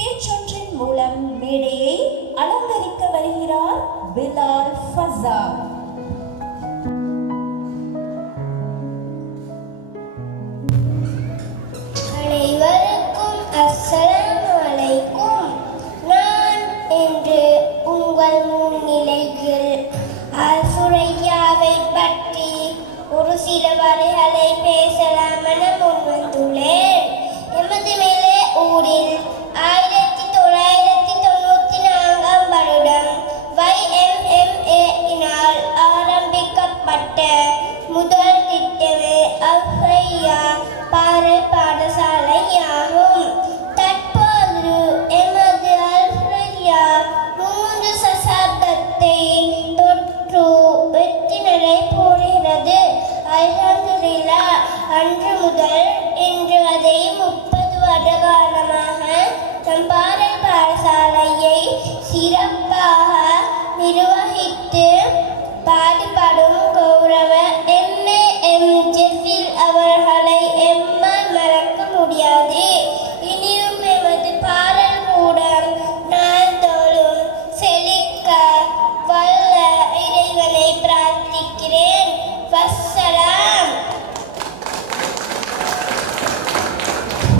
பேச்சொன்றின் மூலம் மேடையை அலங்கரிக்க வருகிறார் பிலால் ஃபஸா. அனைவருக்கும் அஸ்ஸலாமு அலைக்கும். நான் இன்று உங்கள் முன்னிலையில் அல்-ஃபுரையாவை பற்றி ஒரு சில வரிகளை பேசலாம் என முன்வந்துள்ளேன். எமது மேலே ஊரில் 1994 வருடம் YMMA-இனால் ஆரம்பிக்கப்பட்ட முதல் திட்டமே அல்-ஃபுரையா பாடல் பாடசாலையாகும். தற்போது எமது அல்-ஃபுரையா 3 தசாப்தத்தை தொற்று வெற்றி நடை போடுகிறது. அல்ஹம்துலில்லாஹ், அன்று முதல் இன்று அதை 30 வருட காலமாக நம் பாடல் பாடசாலையை சிறப்பாக நிர்வகித்து பாடுபடும் கௌரவ MAM ஜெஃபில் அவர்களை எம்மால் மறக்க முடியாது. இனியும் எமது பாடல் கூடம் நாள்தோறும் செழிக்க வல்ல இறைவனை பிரார்த்திக்கிறேன்.